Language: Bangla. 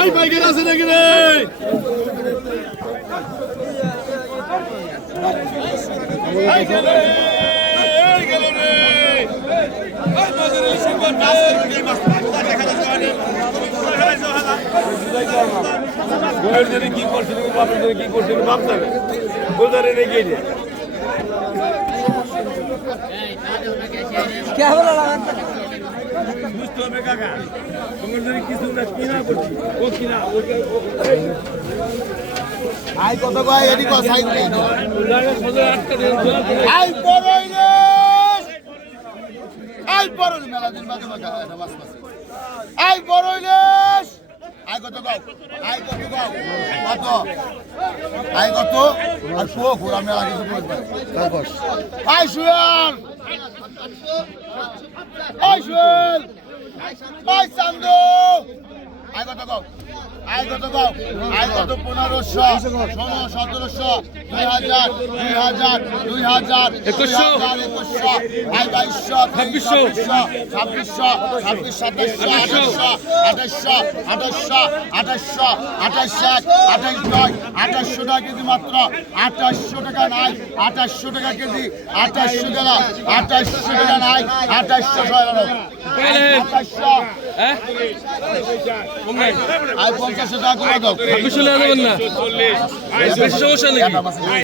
আই বাইকের আছে নাকি রে গেল রে জন্য কি করছিল বাপের জন্য কি করছিল বাপ জানে বোঝারে রেখে দিয়ে বুঝতে হবে কাকা তোমার জন্য কিছু না কিনা করছি? ও কিনা ওকে আই কত কয় এডি কয় সাইড নেই সদর আটকা দিয়ে আই বড়ই রে আই বড়ই মেলা দিন বাদে বাদে এটা মাছ মাছ আই বড়ই রে আই কত গাও আই কত গাও কত আই কত আর শো ঘোরা মেলা কিছু বলবে তারপর আই শুয়াল আই শুয়াল আই চান্দু আই কত গাও আই কত গাও আই কত পনেরোশো ষোলো সতেরোশো দুই হাজার দুই হাজার দুই হাজার একুশশো। একুশশো আই বাইশশো ছাব্বিশশো। ছাব্বিশশো ছাব্বিশ সাতাশশো আঠাশশো আঠাশশো আঠাশশো আঠাশ এক আঠাশ নয় আঠাশশো টাকা কেজি মাত্র আঠাশশো টাকা নাই আঠাশশো টাকা কেজি আঠাশশো টাকা আঠাশশো টাকা নাই আঠাশশো ছয় টাকা সমস্যা নেই।